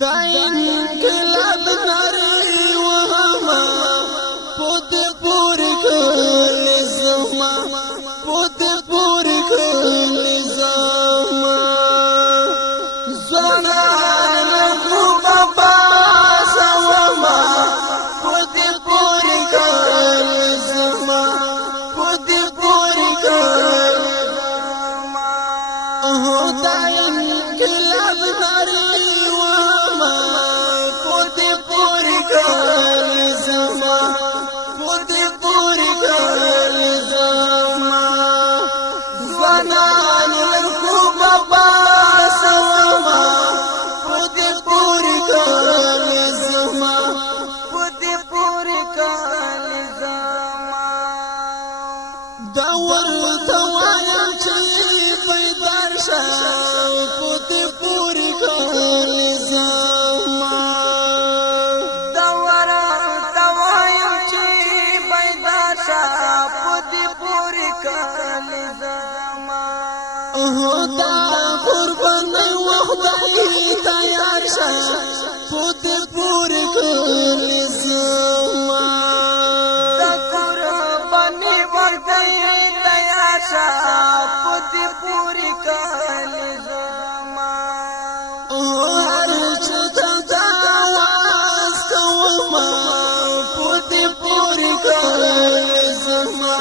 دا انقلاب ناری وهما پود پوری کلی زما پود پوری کلی زما زنان خوبا باسا وما پود پوری کلی زما پود پوری کلی زما دا انقلاب ناری دور توایم چې بیدار شاو پود پوری کلی زما دور توایم چې بیدار شاو پود پوری کلی زما دا قرباني وخدای تیار شاو پود پوری کلی زما پود پوری کلی زما هر چا دا واس کوما پود پوری کلی زما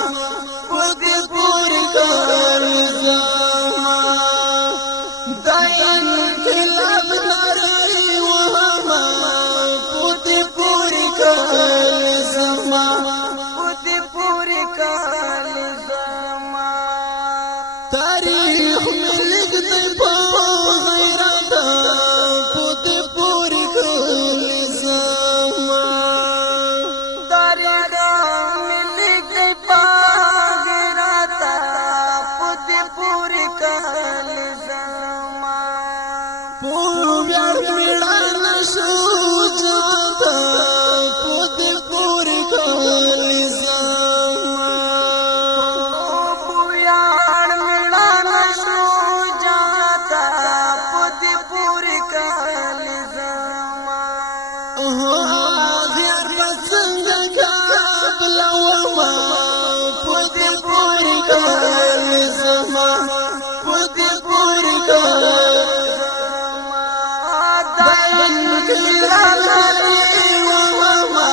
پود پوری کلی زما دا انقلاب ناری وهما پود پوری کلی زما پود پوری کلی زما تاریخ ملک دی په غیرت پود پوری کلی زما تاریخ ملک دی په غیرت پود پوری کلی زما پویار میړان شو جاتا پود پوری کلی زما غیر بسنگ کابل وما پود پوری کلی زما پود پوری کلی زما دا انقلاب ناری وما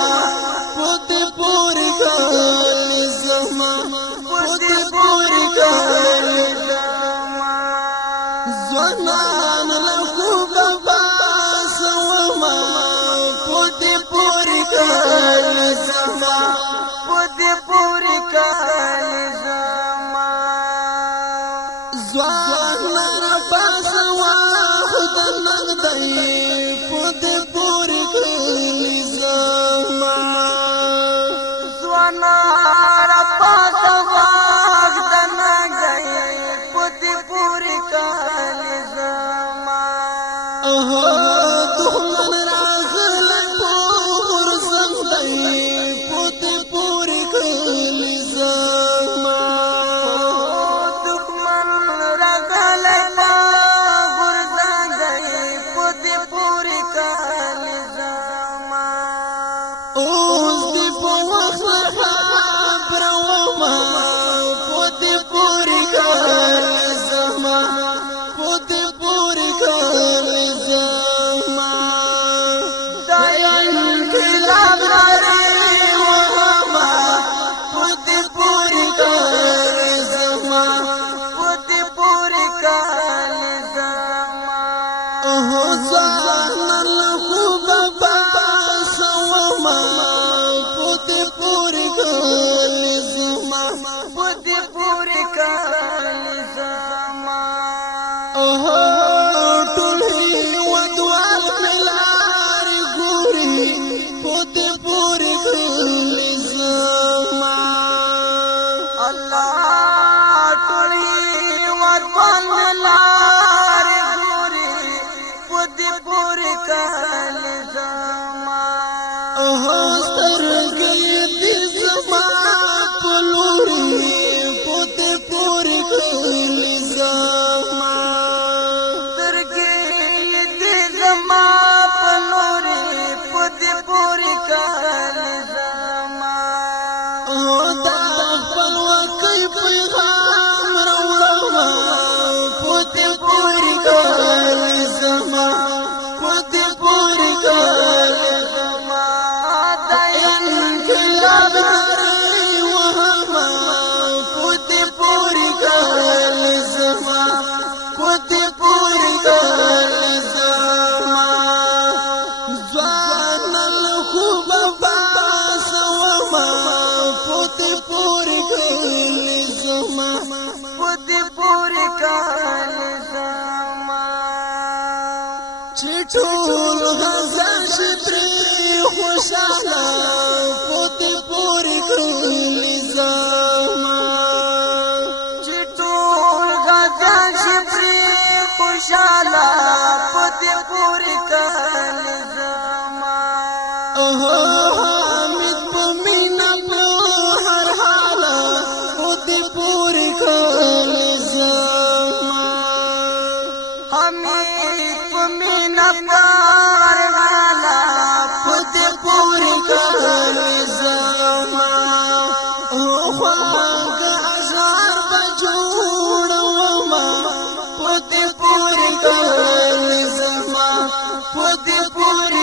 پود پوری کلی زما پود پوری کلی زما زنان لخوبا باسا وما پود پوری کلی زما پود پوری کلی زما زوانان باسا واخد نغدی پود پوری کلی زما زوانان باسا واخد نغدی پود پوری کلی زما دخمن راغل پور زمدی پود پوری کلی زما دښمن راغلی په غورځنګی پود پوری کلی زما اوس دی په وخت خبره وما پود پوری کلی زما پود پوری کلی زما دا انقلاب ناری وهما پود پوری کلی زما پود پوری کلی زما زنان خوبا باسا وما پود پوری کلی زما پود پوری کلی زما ټول هیوادوال ملاري ګوري پود پوری کلی زما الله ټولي وطن لارې ګوري پود پوری کلی زما سترګې دې زما په لوري پود پوری کلی زما سترګې دې زما ټول غزل شتري خوشاله پوتې پورې کړلې زما چې ټول غزل شتري خوشاله پوتې پورې کړلې زما حامد په مینا په هر حاله پوتې پورې کړلې زما حمید په مینا پار غالا پوتې پورې کړلې زما خواږه ازار به جوړومه پوتې پورې کړلې زما پوتې پورې